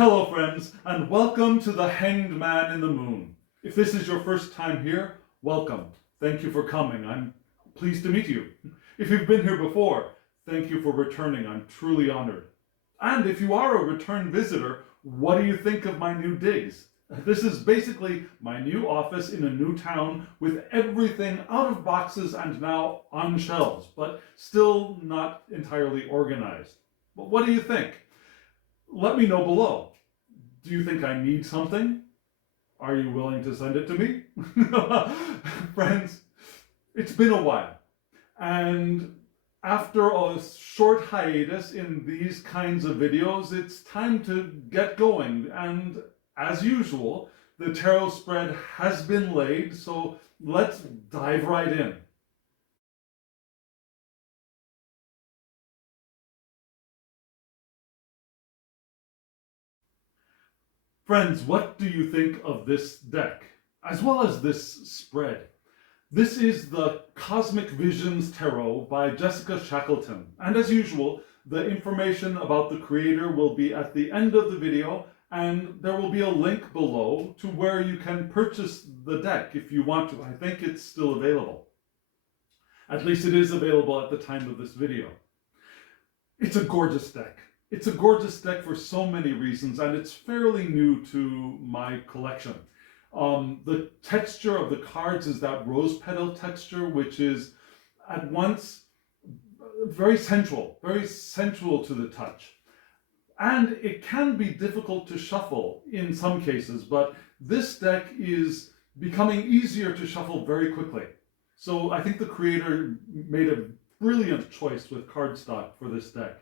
Hello friends, and welcome to the Hanged Man in the Moon. If this is your first time here, welcome. Thank you for coming. I'm pleased to meet you. If you've been here before, thank you for returning. I'm truly honored. And if you are a return visitor, what do you think of my new digs? This is basically my new office in a new town with everything out of boxes and now on shelves, but still not entirely organized. But what do you think? Let me know below. Do you think I need something? Are you willing to send it to me? Friends, it's been a while. And after a short hiatus in these kinds of videos, it's time to get going. And as usual, the tarot spread has been laid, so let's dive right in. Friends, what do you think of this deck, as well as this spread? This is the Cosmic Visions Tarot by Jessica Shackleton. And as usual, the information about the creator will be at the end of the video, and there will be a link below to where you can purchase the deck if you want to. I think it's still available. At least it is available at the time of this video. It's a gorgeous deck. It's a gorgeous deck for so many reasons, and it's fairly new to my collection. The texture of the cards is that rose petal texture, which is at once very sensual to the touch. And it can be difficult to shuffle in some cases, but this deck is becoming easier to shuffle very quickly. So I think the creator made a brilliant choice with cardstock for this deck.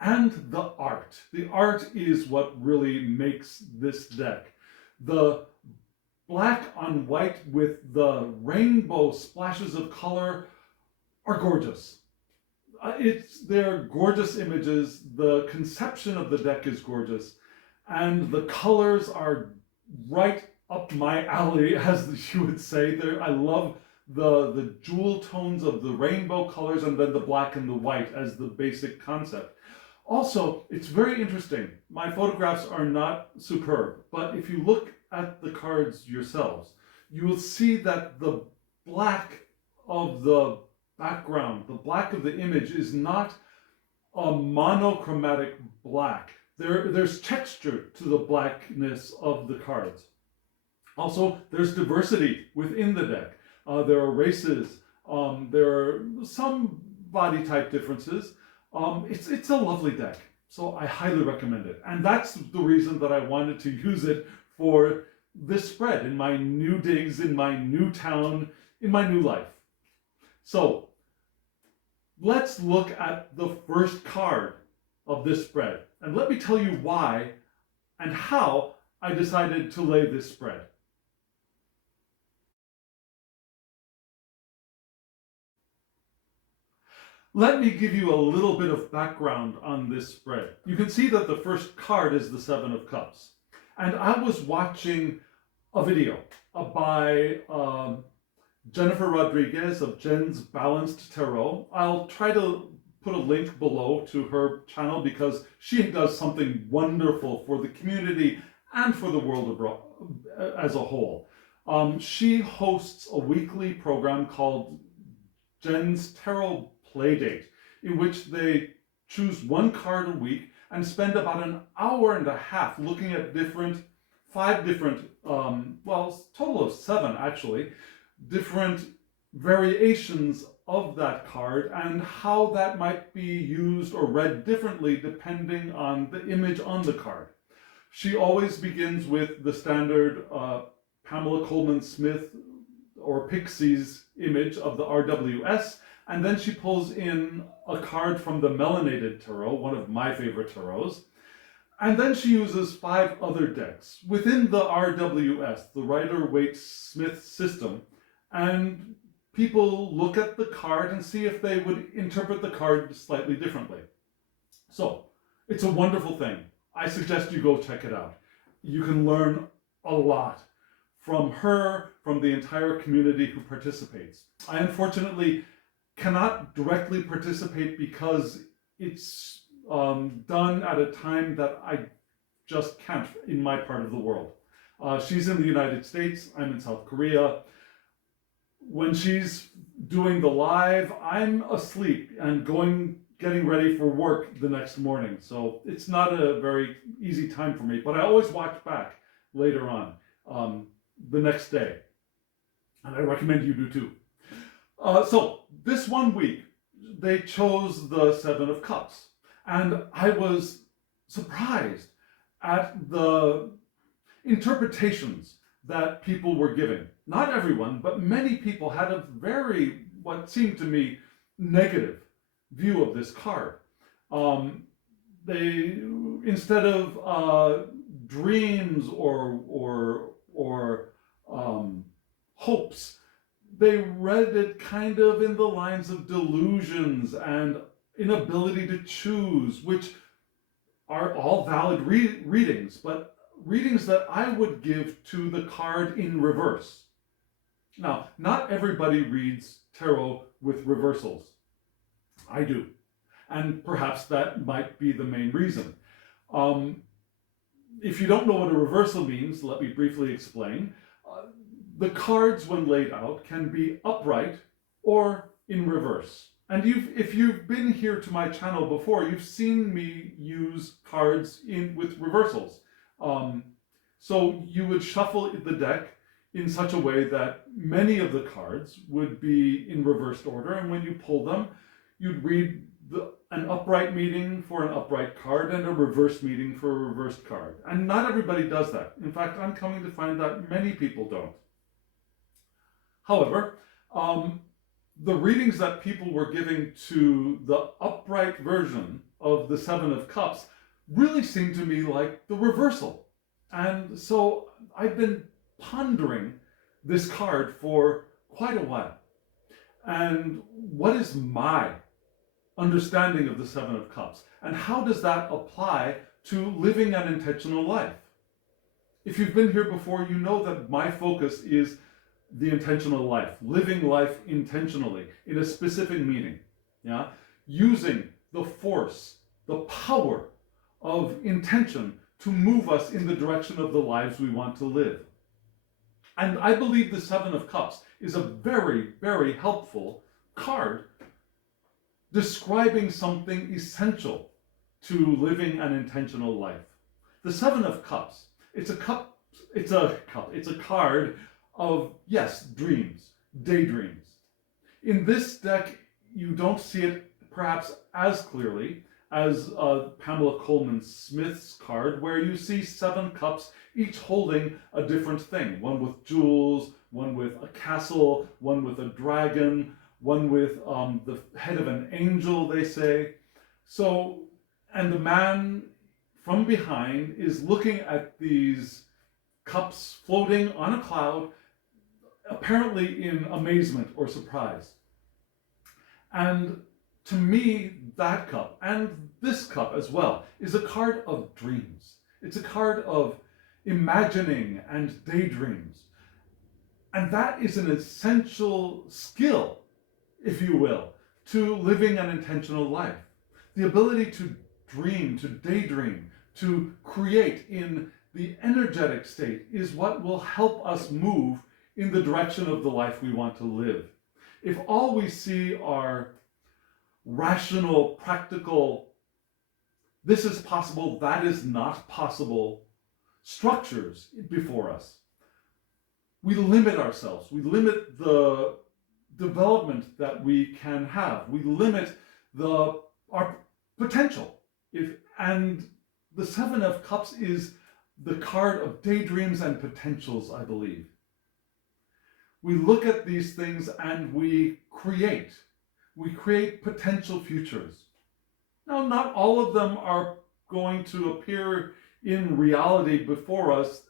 And the art. The art is what really makes this deck. The black on white with the rainbow splashes of color are gorgeous. They're gorgeous images. The conception of the deck is gorgeous. And the colors are right up my alley, as you would say. I love the jewel tones of the rainbow colors and then the black and the white as the basic concept. Also, it's very interesting. My photographs are not superb, but if you look at the cards yourselves, you will see that the black of the background, the black of the image, is not a monochromatic black. There's texture to the blackness of the cards. Also, there's diversity within the deck. There are races. There are some body type differences. It's a lovely deck, so I highly recommend it. And that's the reason that I wanted to use it for this spread in my new digs, in my new town, in my new life. So let's look at the first card of this spread. And let me tell you why and how I decided to lay this spread. Let me give you a little bit of background on this spread. You can see that the first card is the Seven of Cups. And I was watching a video by Jennifer Rodriguez of Jen's Balanced Tarot. I'll try to put a link below to her channel because she does something wonderful for the community and for the world abroad, as a whole. She hosts a weekly program called Jen's Tarot Playdate, in which they choose one card a week and spend about an hour and a half looking at five different, total of 7 actually, different variations of that card and how that might be used or read differently depending on the image on the card. She always begins with the standard Pamela Coleman Smith or Pixie's image of the RWS, and then she pulls in a card from the Melanated Tarot, one of my favorite tarots. And then she uses 5 other decks within the RWS, the Rider-Waite-Smith system. And people look at the card and see if they would interpret the card slightly differently. So it's a wonderful thing. I suggest you go check it out. You can learn a lot from her, from the entire community who participates. I unfortunately cannot directly participate because it's done at a time that I just can't in my part of the world. She's in the United States, I'm in South Korea. When she's doing the live, I'm asleep and getting ready for work the next morning. So it's not a very easy time for me, but I always watch back later on, the next day. And I recommend you do too. So this one week, they chose the Seven of Cups. And I was surprised at the interpretations that people were giving. Not everyone, but many people had a very, what seemed to me, negative view of this card. They, instead of dreams or hopes, they read it kind of in the lines of delusions and inability to choose, which are all valid readings, but readings that I would give to the card in reverse. Now, not everybody reads tarot with reversals. I do. And perhaps that might be the main reason. If you don't know what a reversal means, let me briefly explain. The cards, when laid out, can be upright or in reverse. And if you've been here to my channel before, you've seen me use cards with reversals. So you would shuffle the deck in such a way that many of the cards would be in reversed order, and when you pull them, you'd read an upright meaning for an upright card and a reverse meaning for a reversed card. And not everybody does that. In fact, I'm coming to find that many people don't. However, the readings that people were giving to the upright version of the Seven of Cups really seemed to me like the reversal. And so I've been pondering this card for quite a while. And what is my understanding of the Seven of Cups? And how does that apply to living an intentional life? If you've been here before, you know that my focus is the intentional life, living life intentionally in a specific meaning, yeah? Using the force, the power of intention to move us in the direction of the lives we want to live. And I believe the Seven of Cups is a very, very helpful card describing something essential to living an intentional life. The Seven of Cups, it's a card of, yes, dreams, daydreams. In this deck, you don't see it perhaps as clearly as Pamela Coleman Smith's card, where you see 7 cups, each holding a different thing. One with jewels, one with a castle, one with a dragon, one with the head of an angel, they say. So, and the man from behind is looking at these cups floating on a cloud, apparently in amazement or surprise. And to me, that cup, and this cup as well, is a card of dreams. It's a card of imagining and daydreams. And that is an essential skill, if you will, to living an intentional life. The ability to dream, to daydream, to create in the energetic state is what will help us move in the direction of the life we want to live. If all we see are rational, practical, this is possible, that is not possible structures before us, we limit ourselves. We limit the development that we can have. We limit our potential. And the Seven of Cups is the card of daydreams and potentials, I believe. We look at these things and we create potential futures. Now, not all of them are going to appear in reality before us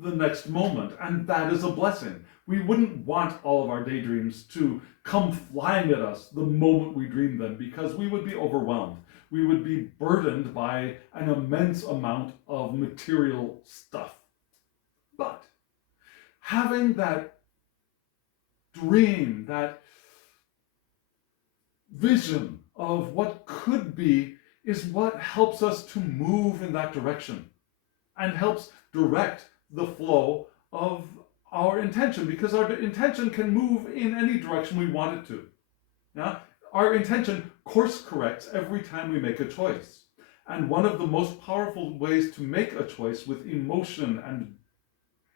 the next moment, and that is a blessing. We wouldn't want all of our daydreams to come flying at us the moment we dream them, because we would be overwhelmed. We would be burdened by an immense amount of material stuff. But having that dream, that vision of what could be, is what helps us to move in that direction. and helps direct the flow of our intention, because our intention can move in any direction we want it to. Yeah? Our intention course corrects every time we make a choice. And one of the most powerful ways to make a choice with emotion and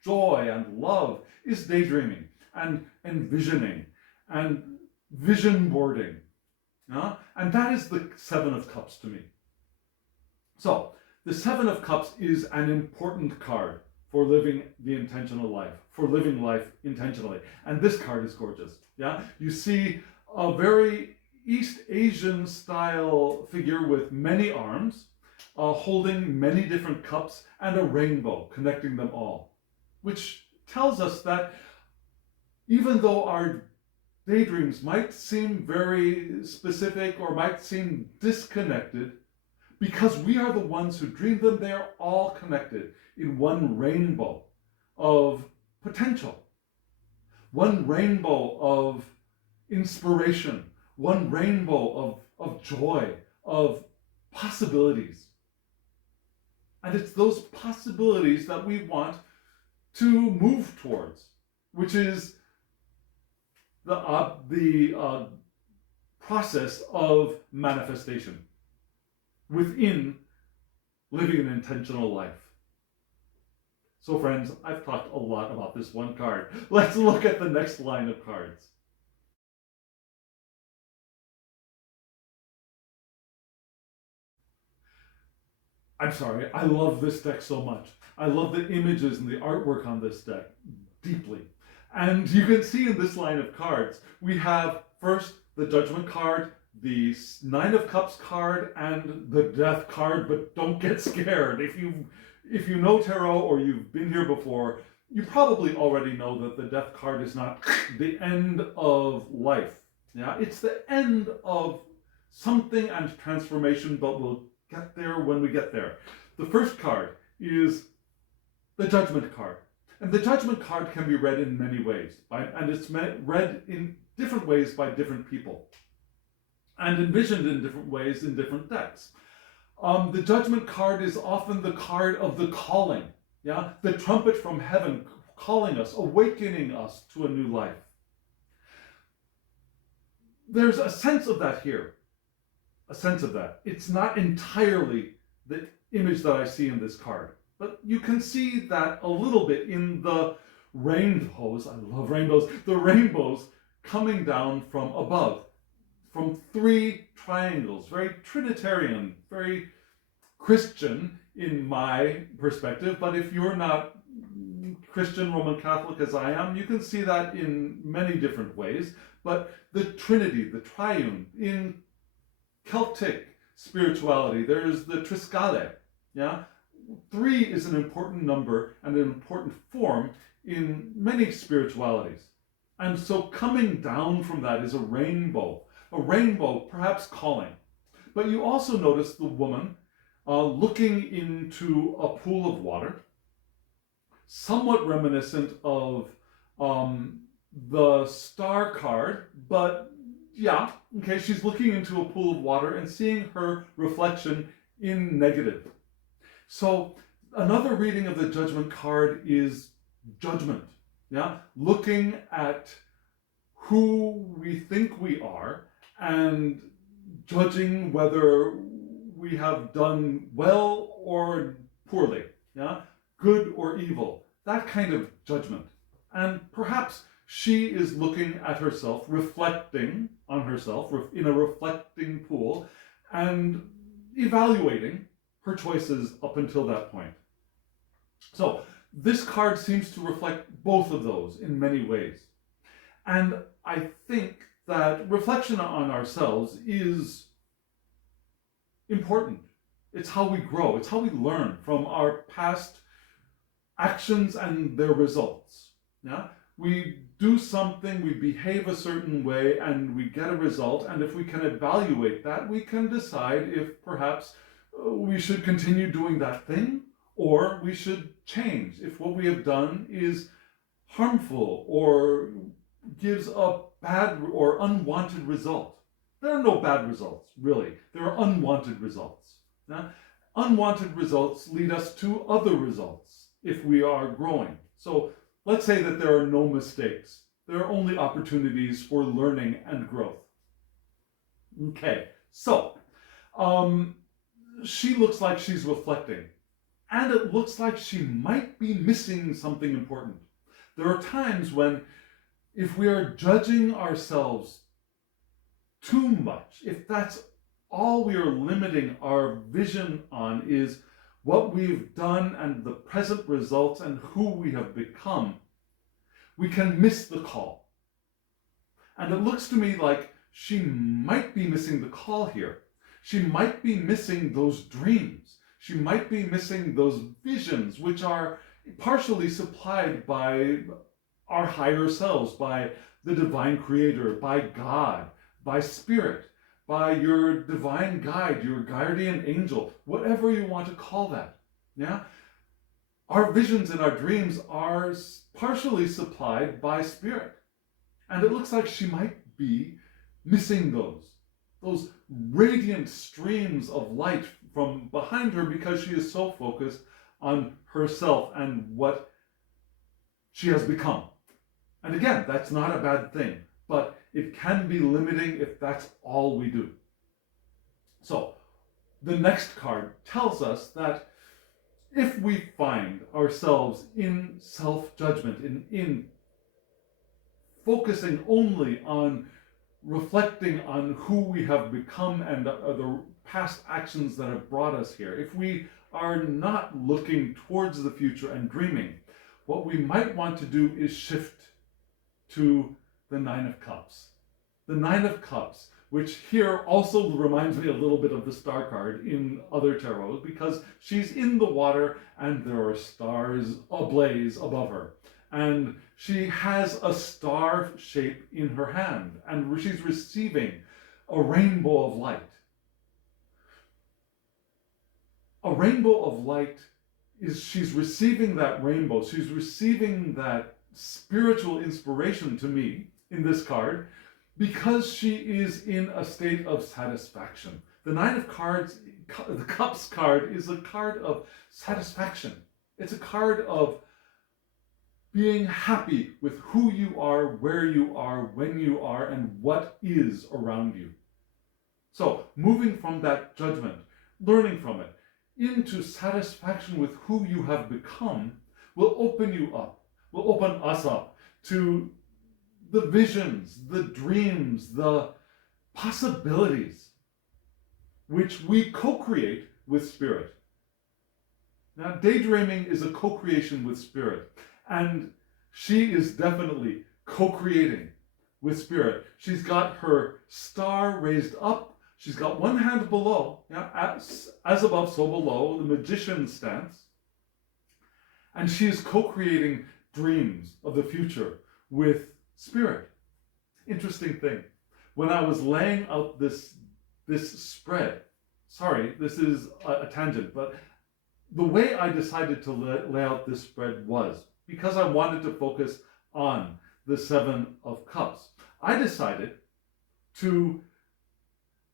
joy and love is daydreaming and envisioning and vision boarding. Yeah? And that is the Seven of Cups to me. So, the Seven of Cups is an important card for living the intentional life, for living life intentionally. And this card is gorgeous. Yeah? You see a very East Asian style figure with many arms, holding many different cups and a rainbow connecting them all, which tells us that even though our daydreams might seem very specific or might seem disconnected, because we are the ones who dream them, they are all connected in one rainbow of potential, one rainbow of inspiration, one rainbow of joy, of possibilities. And it's those possibilities that we want to move towards, which is the process of manifestation within living an intentional life. So friends, I've talked a lot about this one card. Let's look at the next line of cards. I'm sorry, I love this deck so much. I love the images and the artwork on this deck deeply. And you can see in this line of cards, we have first the Judgment card, the Nine of Cups card, and the Death card, but don't get scared. If you know tarot or you've been here before, you probably already know that the Death card is not the end of life. Yeah, it's the end of something and transformation, but we'll get there when we get there. The first card is the Judgment card. And the Judgment card can be read in many ways, and it's read in different ways by different people, and envisioned in different ways in different decks. The Judgment card is often the card of the calling, yeah, the trumpet from heaven calling us, awakening us to a new life. There's a sense of that here, a sense of that. It's not entirely the image that I see in this card, but you can see that a little bit in the rainbows. I love rainbows. The rainbows coming down from above, from three triangles, very Trinitarian, very Christian in my perspective. But if you're not Christian, Roman Catholic as I am, you can see that in many different ways. But the Trinity, the triune, in Celtic spirituality, there's the Triskele, yeah? 3 is an important number and an important form in many spiritualities. And so coming down from that is a rainbow perhaps calling. But you also notice the woman looking into a pool of water, somewhat reminiscent of the Star card, but yeah, okay, she's looking into a pool of water and seeing her reflection in negative. So another reading of the Judgment card is judgment, yeah? Looking at who we think we are and judging whether we have done well or poorly, yeah? Good or evil, that kind of judgment. And perhaps she is looking at herself, reflecting on herself in a reflecting pool and evaluating her choices up until that point. So this card seems to reflect both of those in many ways. And I think that reflection on ourselves is important. It's how we grow. It's how we learn from our past actions and their results. Yeah? We do something, we behave a certain way, and we get a result. And if we can evaluate that, we can decide if perhaps we should continue doing that thing, or we should change if what we have done is harmful or gives a bad or unwanted result. There are no bad results, really. There are unwanted results. Yeah? unwanted results lead us to other results if we are growing. So let's say that there are no mistakes. There are only opportunities for learning and growth. Okay, so she looks like she's reflecting, and it looks like she might be missing something important. There are times when, if we are judging ourselves too much, if that's all we are limiting our vision on is what we've done and the present results and who we have become, we can miss the call. And it looks to me like she might be missing the call here. She might be missing those dreams. She might be missing those visions, which are partially supplied by our higher selves, by the divine creator, by God, by spirit, by your divine guide, your guardian angel, whatever you want to call that. Yeah? Our visions and our dreams are partially supplied by spirit. And it looks like she might be missing those radiant streams of light from behind her because she is so focused on herself and what she has become. And again, that's not a bad thing, but it can be limiting if that's all we do. So the next card tells us that if we find ourselves in self-judgment, in focusing only on reflecting on who we have become and the past actions that have brought us here, if we are not looking towards the future and dreaming, what we might want to do is shift to the Nine of Cups. The Nine of Cups, which here also reminds me a little bit of the star card in other tarots, because she's in the water and there are stars ablaze above her. And she has a star shape in her hand, and she's receiving a rainbow of light. A rainbow of light is, she's receiving that rainbow, she's receiving that spiritual inspiration to me in this card, because she is in a state of satisfaction. The Nine of Cards, the Cups card, is a card of satisfaction. It's a card of being happy with who you are, where you are, when you are, and what is around you. So, moving from that judgment, learning from it, into satisfaction with who you have become will open you up, will open us up to the visions, the dreams, the possibilities which we co-create with spirit. Now, daydreaming is a co-creation with spirit, and she is definitely co-creating with spirit. She's got her star raised up. She's got one hand below, as above, so below, the magician stance. And she is co-creating dreams of the future with spirit. Interesting thing. When I was laying out this spread, sorry, this is a tangent, but the way I decided to lay out this spread was because I wanted to focus on the Seven of Cups. I decided to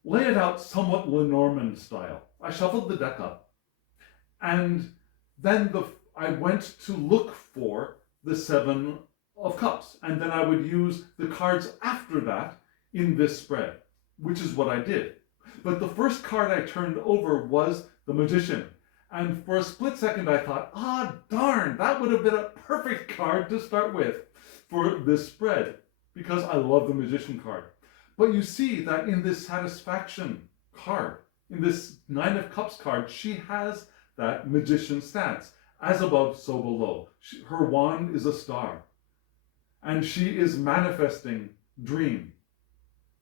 lay it out somewhat Lenormand style. I shuffled the deck up, and then I went to look for the Seven of Cups, and then I would use the cards after that in this spread, which is what I did. But the first card I turned over was the Magician. And for a split second I thought, darn, that would have been a perfect card to start with for this spread, because I love the Magician card. But you see that in this satisfaction card, in this Nine of Cups card, she has that magician stance. As above, so below. Her wand is a star. And she is manifesting dream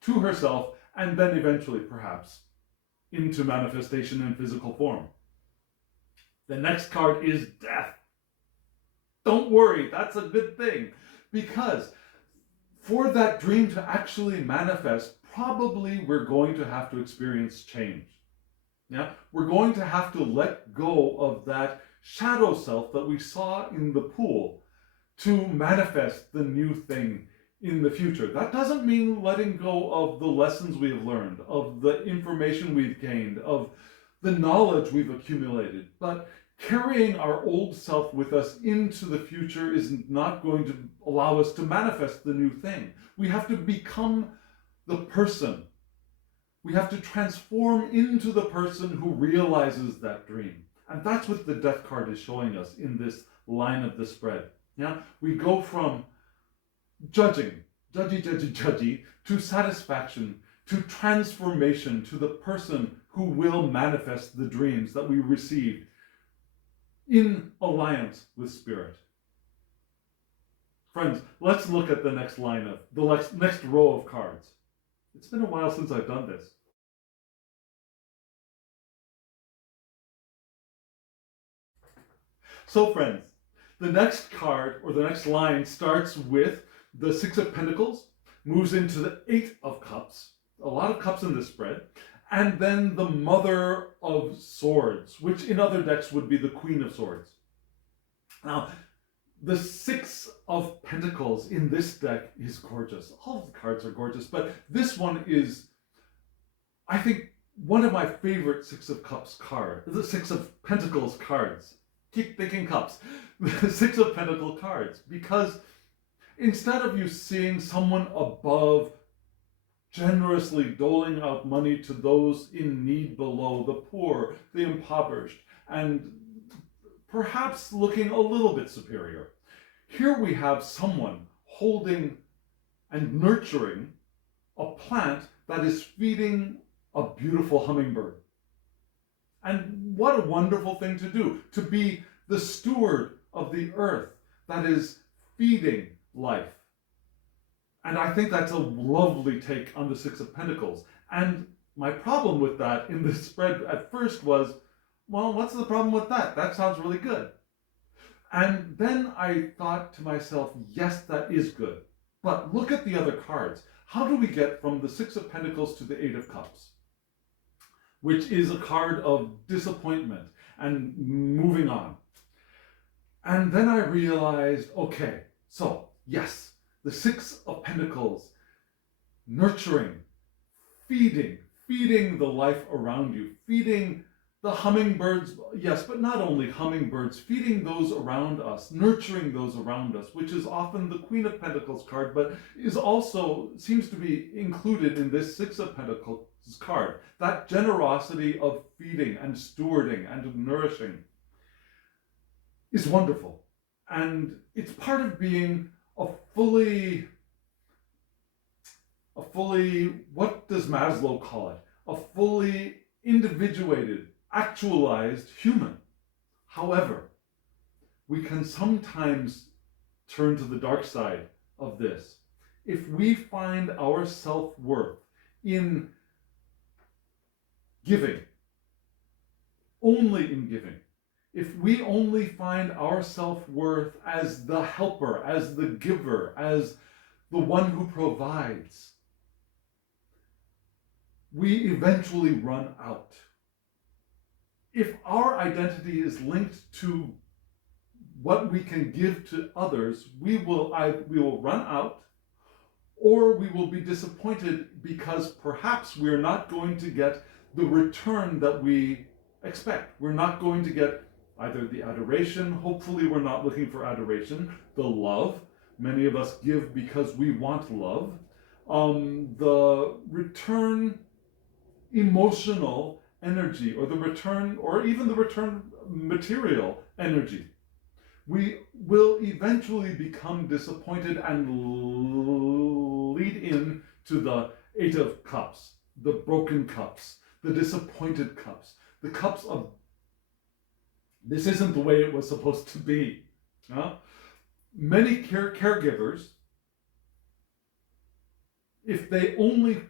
to herself, and then eventually, perhaps, into manifestation in physical form. The next card is death. Don't worry, that's a good thing. Because for that dream to actually manifest, probably we're going to have to experience change. Yeah? We're going to have to let go of that shadow self that we saw in the pool to manifest the new thing in the future. That doesn't mean letting go of the lessons we have learned, of the information we've gained, of the knowledge we've accumulated, but carrying our old self with us into the future is not going to allow us to manifest the new thing. We have to become the person. We have to transform into the person who realizes that dream. And that's what the death card is showing us in this line of the spread. Yeah? We go from judging, judgy, to satisfaction, to transformation, to the person who will manifest the dreams that we received in alliance with Spirit. Friends, let's look at the next line of the next row of cards. It's been a while since I've done this. So friends, the next card, or the next line, starts with the Six of Pentacles, moves into the Eight of Cups, a lot of cups in this spread, and then the Mother of Swords, which in other decks would be the Queen of Swords. Now, the Six of Pentacles in this deck is gorgeous. All of the cards are gorgeous, but this one is, I think, one of my favorite Six of Cups cards, the Six of Pentacles cards. Keep thinking cups. The Six of Pentacles cards, because instead of you seeing someone above generously doling out money to those in need below, the poor, the impoverished, and perhaps looking a little bit superior, here we have someone holding and nurturing a plant that is feeding a beautiful hummingbird. And what a wonderful thing to do, to be the steward of the earth that is feeding life. And I think that's a lovely take on the Six of Pentacles. And my problem with that in this spread at first was, well, what's the problem with that? That sounds really good. And then I thought to myself, yes, that is good. But look at the other cards. How do we get from the Six of Pentacles to the Eight of Cups, which is a card of disappointment and moving on? And then I realized, okay, so yes, the Six of Pentacles, nurturing, feeding the life around you, feeding the hummingbirds, yes, but not only hummingbirds, feeding those around us, nurturing those around us, which is often the Queen of Pentacles card, but is also, seems to be included in this Six of Pentacles card. That generosity of feeding and stewarding and nourishing is wonderful. And it's part of being a fully, what does Maslow call it? A fully individuated, actualized human. However, we can sometimes turn to the dark side of this. If we find our self-worth in giving, only in giving, if we only find our self-worth as the helper, as the giver, as the one who provides, we eventually run out. If our identity is linked to what we can give to others, we will run out, or we will be disappointed because perhaps we're not going to get the return that we expect. We're not going to get either the adoration, hopefully we're not looking for adoration, the love, many of us give because we want love, the return emotional energy, or the return, or even the return material energy. We will eventually become disappointed and lead in to the Eight of Cups, the broken cups, the disappointed cups, the cups of this isn't the way it was supposed to be. Many caregivers, if they only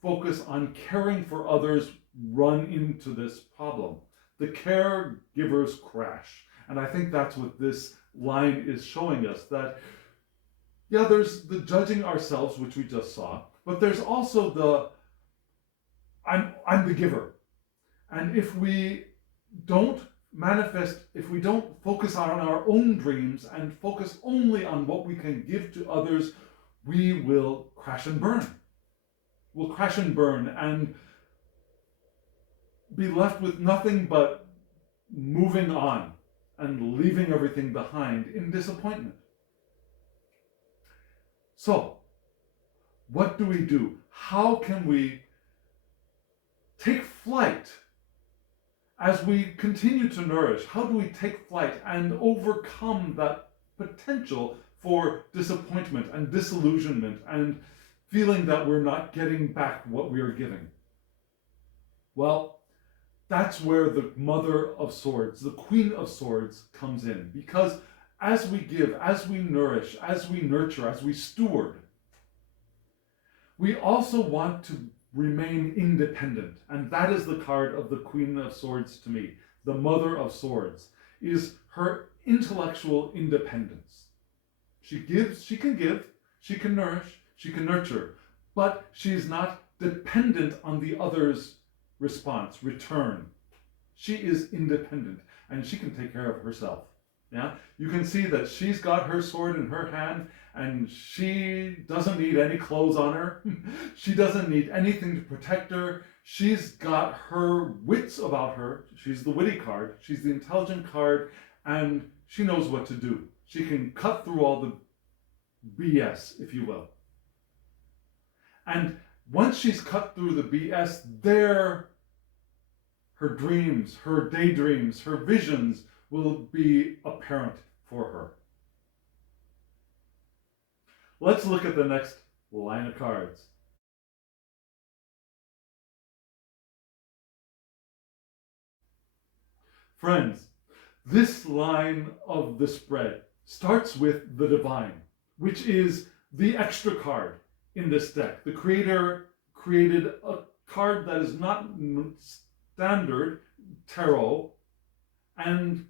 focus on caring for others, run into this problem. The caregivers crash. And I think that's what this line is showing us, that, yeah, there's the judging ourselves, which we just saw, but there's also the, I'm the giver. And if we don't manifest, if we don't focus on our own dreams and focus only on what we can give to others, we will crash and burn. We'll crash and burn, and be left with nothing but moving on and leaving everything behind in disappointment. So, what do? How can we take flight as we continue to nourish? How do we take flight and overcome that potential for disappointment and disillusionment and feeling that we're not getting back what we are giving? Well, that's where the Mother of Swords, the Queen of Swords, comes in. Because as we give, as we nourish, as we nurture, as we steward, we also want to remain independent. And that is the card of the Queen of Swords to me. The Mother of Swords is her intellectual independence. She gives, she can nourish, she can nurture, but she's not dependent on the other's response, return. She is independent and she can take care of herself. Yeah, you can see that she's got her sword in her hand and she doesn't need any clothes on her. She doesn't need anything to protect her. She's got her wits about her. She's the witty card. She's the intelligent card, and she knows what to do. She can cut through all the BS, if you will. And once she's cut through the BS, there her dreams, her daydreams, her visions will be apparent for her. Let's look at the next line of cards. Friends, this line of the spread starts with the divine, which is the extra card in this deck. The creator created a card that is not standard tarot and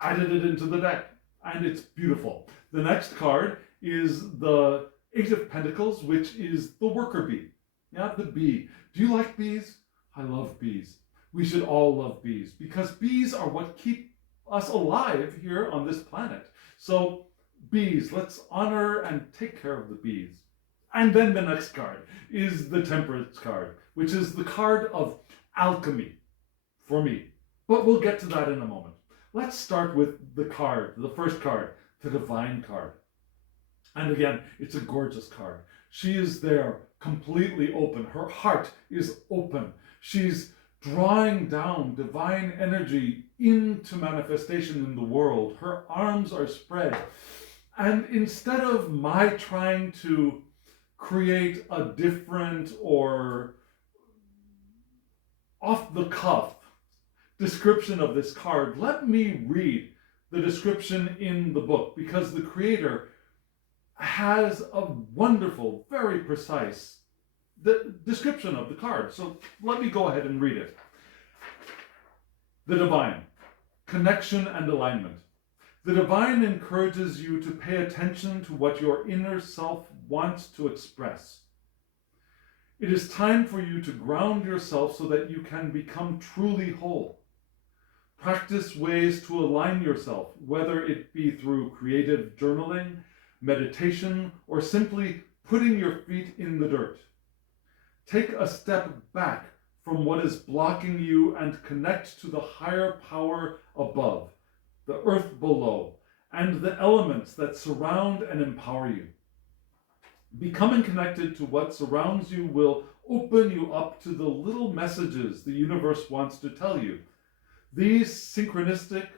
added it into the deck, and it's beautiful. The next card is the Eight of Pentacles, which is the worker bee. Yeah, the bee. Do you like bees? I love bees. We should all love bees because bees are what keep us alive here on this planet. So bees, let's honor and take care of the bees. And then the next card is the Temperance card, which is the card of alchemy for me. But we'll get to that in a moment. Let's start with the card, the first card, the Divine card. And again, it's a gorgeous card. She is there completely open. Her heart is open. She's drawing down divine energy into manifestation in the world. Her arms are spread. And instead of my trying to create a different or off-the-cuff description of this card, let me read the description in the book, because the creator has a wonderful, very precise description of the card. So let me go ahead and read it. The Divine, connection and alignment. The Divine encourages you to pay attention to what your inner self wants to express. It is time for you to ground yourself so that you can become truly whole. Practice ways to align yourself, whether it be through creative journaling, meditation, or simply putting your feet in the dirt. Take a step back from what is blocking you and connect to the higher power above, the earth below, and the elements that surround and empower you. Becoming connected to what surrounds you will open you up to the little messages the universe wants to tell you. These synchronicities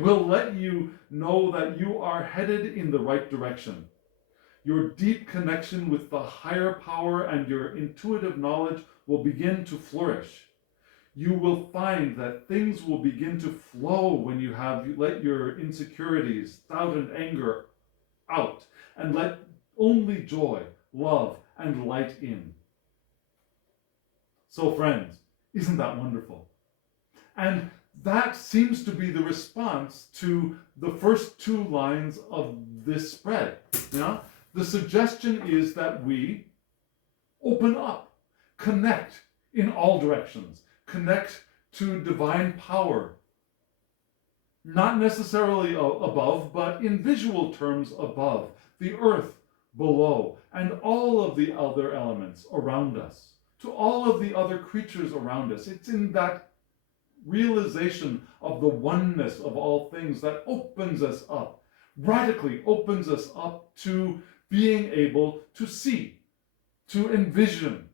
will let you know that you are headed in the right direction. Your deep connection with the higher power and your intuitive knowledge will begin to flourish. You will find that things will begin to flow when you have let your insecurities, doubt, and anger out, and let only joy, love, and light in. So friends, isn't that wonderful? And that seems to be the response to the first two lines of this spread. Yeah? The suggestion is that we open up, connect in all directions, connect to divine power. Not necessarily above, but in visual terms above, the earth below, and all of the other elements around us. to all of the other creatures around us. It's in that realization of the oneness of all things that opens us up, radically opens us up to being able to see, to envision,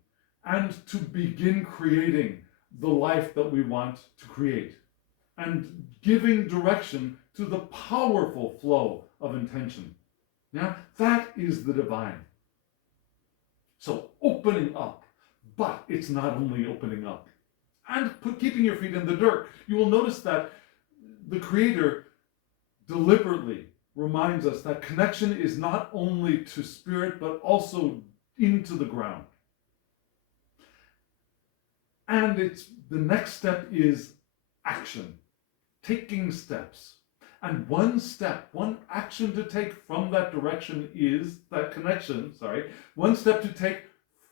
and to begin creating the life that we want to create, and giving direction to the powerful flow of intention. Now, that is the divine. So opening up, but it's not only opening up. And keeping your feet in the dirt. You will notice that the Creator deliberately reminds us that connection is not only to spirit, but also into the ground. And the next step is action, taking steps. And one action to take from that direction is that connection, one step to take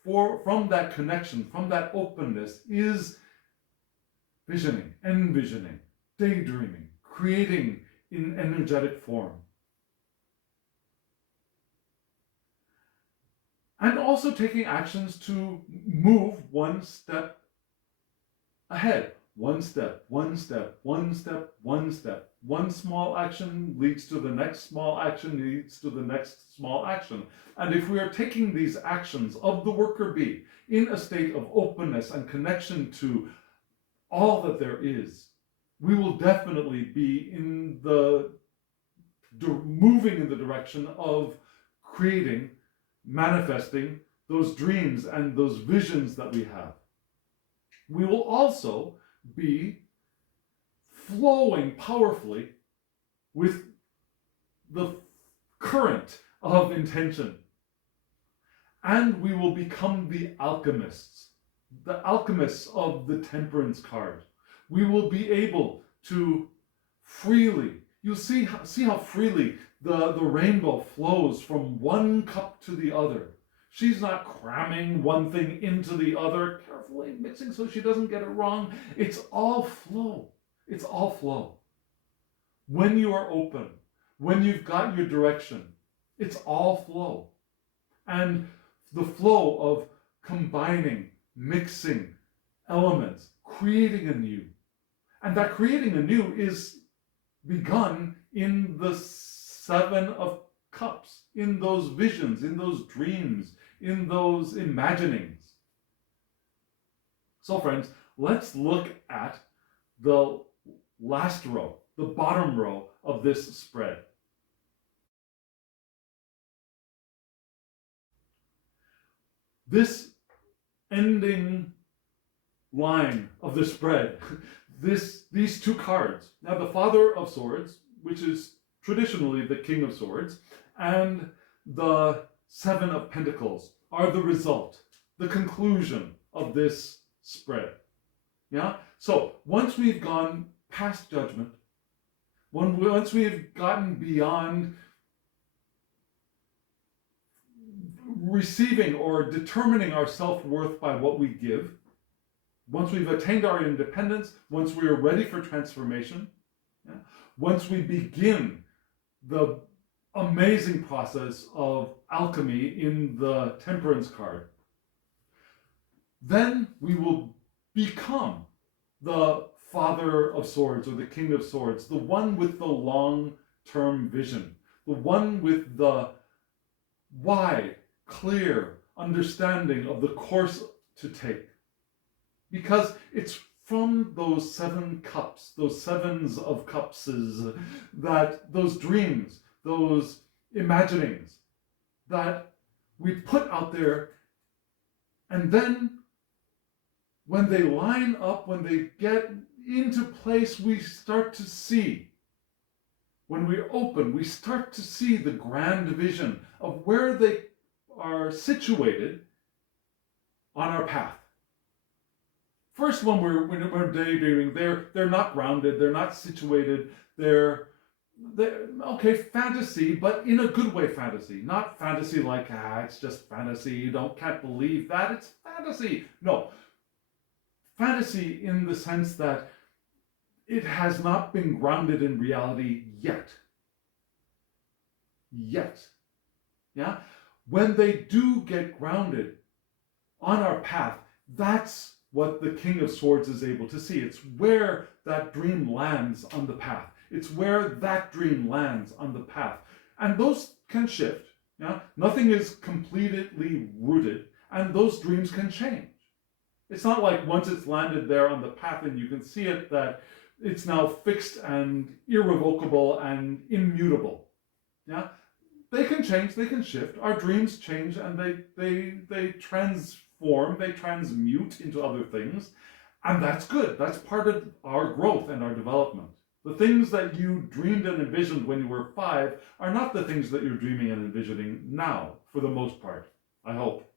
from that connection, from that openness is visioning, envisioning, daydreaming, creating in energetic form. And also taking actions to move one step ahead. One step, one step, one step, one step. One small action leads to the next small action, leads to the next small action. And if we are taking these actions of the worker bee in a state of openness and connection to all that there is, we will definitely be moving in the direction of creating, manifesting those dreams and those visions that we have. We will also be flowing powerfully with the current of intention. And we will become the alchemists of the temperance card. We will be able to freely, you'll see how freely the rainbow flows from one cup to the other. She's not cramming one thing into the other, carefully mixing so she doesn't get it wrong. It's all flow. It's all flow. When you are open, when you've got your direction, it's all flow. And the flow of combining, mixing elements, creating anew. And that creating anew is begun in the 7 of Cups, in those visions, in those dreams, in those imaginings. So friends, let's look at the last row, the bottom row of this spread. This ending line of the spread, these two cards. Now the Father of Swords, which is traditionally the King of Swords, and the 7 of Pentacles are the result, the conclusion of this spread. Yeah? So once we've gone past judgment, once we've gotten beyond receiving or determining our self-worth by what we give, once we've attained our independence, once we are ready for transformation, yeah? Once we begin the amazing process of alchemy in the temperance card, then we will become the Father of Swords or the King of Swords, the one with the long-term vision, the one with the wide, clear understanding of the course to take. Because it's from those 7 cups, those 7s of cupses, that those dreams, those imaginings that we put out there, and then when they line up, when they get into place, we start to see. When we're open, we start to see the grand vision of where they are situated on our path. First, when we're daydreaming, they're not grounded, they're not situated, they're okay, fantasy, but in a good way fantasy. Not fantasy like, it's just fantasy, you can't believe that, it's fantasy. No, fantasy in the sense that it has not been grounded in reality yet. Yeah? When they do get grounded on our path, That's what the King of Swords is able to see. It's where that dream lands on the path. It's where that dream lands on the path. And those can shift. Yeah? Nothing is completely rooted, and those dreams can change. It's not like once it's landed there on the path and you can see it, that it's now fixed and irrevocable and immutable. Yeah? They can change, they can shift. Our dreams change, and they transform, they transmute into other things. And that's good. That's part of our growth and our development. The things that you dreamed and envisioned when you were 5 are not the things that you're dreaming and envisioning now, for the most part, I hope.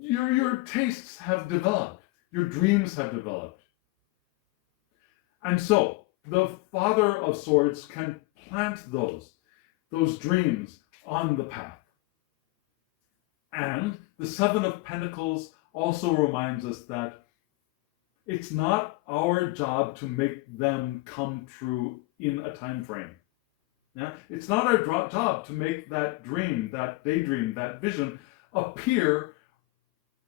Your tastes have developed. Your dreams have developed. And so, the Father of Swords can plant those dreams on the path. And the Seven of Pentacles also reminds us that it's not our job to make them come true in a time frame. Yeah? It's not our job to make that dream, that daydream, that vision appear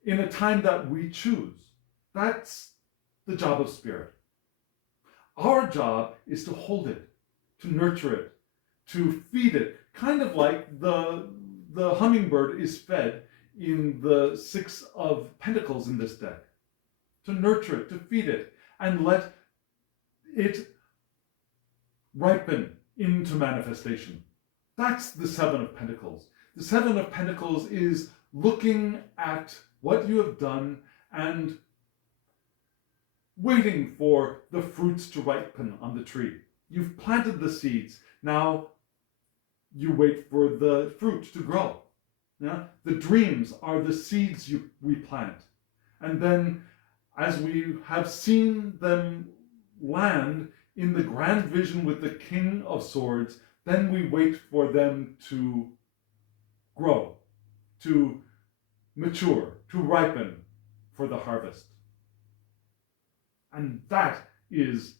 in a time that we choose. That's the job of spirit. Our job is to hold it, to nurture it, to feed it, kind of like the hummingbird is fed in the Six of Pentacles in this deck. To nurture it, to feed it, and let it ripen into manifestation. That's the Seven of Pentacles. The Seven of Pentacles is looking at what you have done and waiting for the fruits to ripen on the tree. You've planted the seeds. Now you wait for the fruit to grow. Yeah? The dreams are the seeds we plant. And then, as we have seen them land in the grand vision with the King of Swords, then we wait for them to grow, to mature, to ripen for the harvest. And that is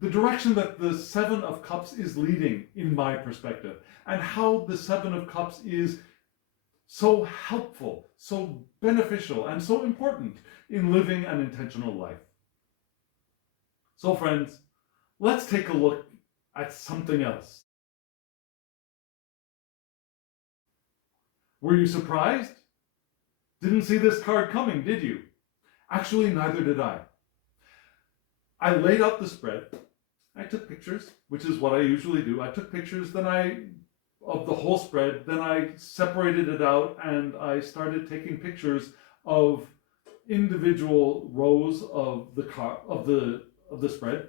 the direction that the Seven of Cups is leading, in my perspective, and how the Seven of Cups is so helpful, so beneficial, and so important in living an intentional life. So friends, let's take a look at something else. Were you surprised? Didn't see this card coming, did you? Actually, neither did I. I laid out the spread. I took pictures, which is what I usually do. I took pictures of the whole spread, then I separated it out, and I started taking pictures of individual rows of the spread.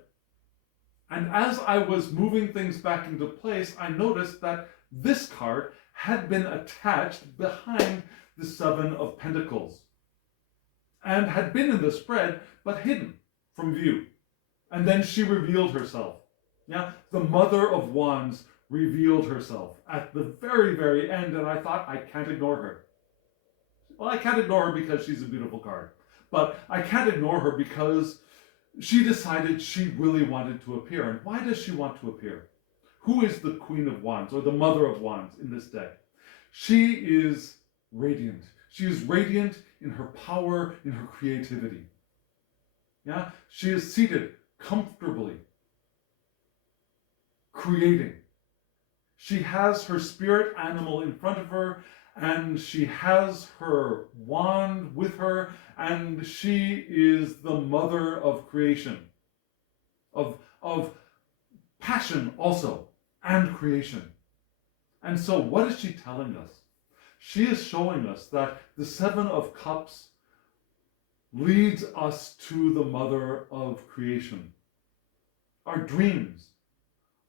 And as I was moving things back into place, I noticed that this card had been attached behind the Seven of Pentacles and had been in the spread, but hidden from view. And then she revealed herself. Yeah, the Mother of Wands revealed herself at the very, very end, and I thought, I can't ignore her. Well, I can't ignore her because she's a beautiful card, but I can't ignore her because she decided she really wanted to appear. And why does she want to appear? Who is the Queen of Wands, or the Mother of Wands in this deck? She is radiant. She is radiant in her power, in her creativity. Yeah, she is seated comfortably, creating. She has her spirit animal in front of her, and she has her wand with her, and she is the mother of creation, of passion also, and creation. And so what is she telling us? She is showing us that the Seven of Cups leads us to the mother of creation. Our dreams,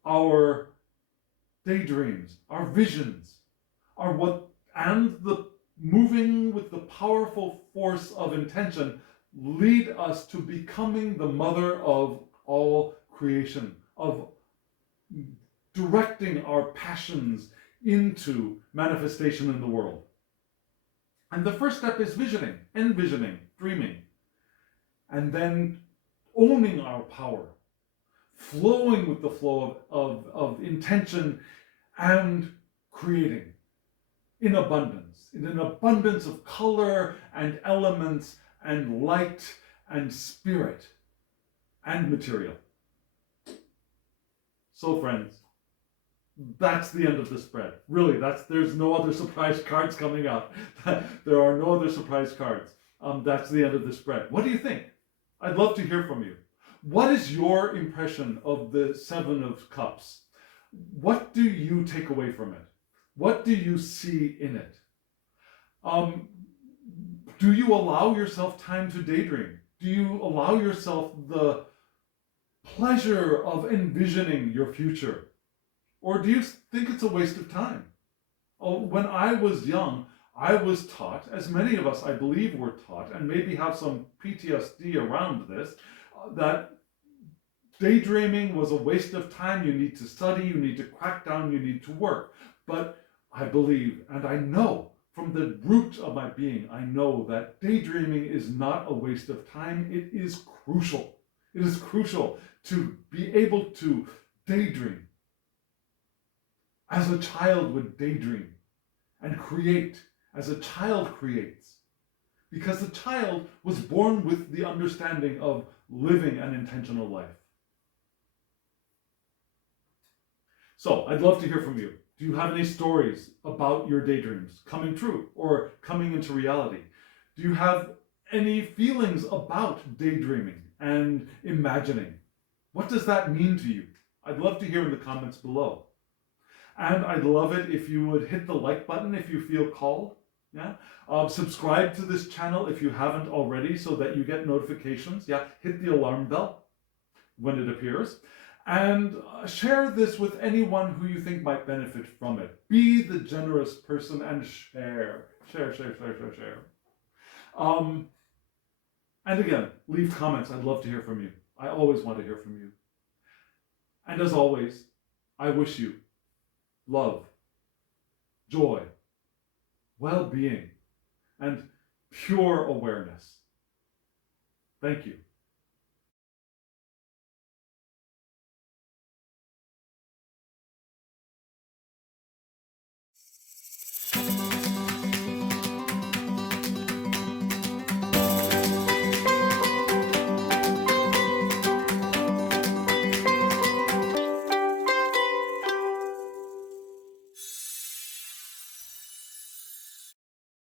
our daydreams, our visions, are what, and the moving with the powerful force of intention, lead us to becoming the mother of all creation, of directing our passions into manifestation in the world. And the first step is visioning, envisioning, dreaming, and then owning our power, flowing with the flow of intention and creating. in an abundance of color and elements and light and spirit and material. So friends, that's the end of the spread. Really, there's no other surprise cards coming out. There are no other surprise cards. That's the end of the spread. What do you think? I'd love to hear from you. What is your impression of the Seven of Cups? What do you take away from it? What do you see in it? Do you allow yourself time to daydream? Do you allow yourself the pleasure of envisioning your future? Or do you think it's a waste of time? When I was young, I was taught, as many of us I believe were taught, and maybe have some PTSD around this, that daydreaming was a waste of time. You need to study, you need to crack down, you need to work. But I believe, and I know from the root of my being, I know that daydreaming is not a waste of time. It is crucial. It is crucial to be able to daydream as a child would daydream and create as a child creates. Because the child was born with the understanding of living an intentional life. So I'd love to hear from you. Do you have any stories about your daydreams coming true or coming into reality? Do you have any feelings about daydreaming and imagining? What does that mean to you? I'd love to hear in the comments below. And I'd love it if you would hit the like button if you feel called. Yeah. Subscribe to this channel if you haven't already so that you get notifications. Yeah. Hit the alarm bell when it appears. And share this with anyone who you think might benefit from it. Be the generous person and share. Share. And again, leave comments. I'd love to hear from you. I always want to hear from you. And as always, I wish you love, joy, well-being, and pure awareness. Thank you.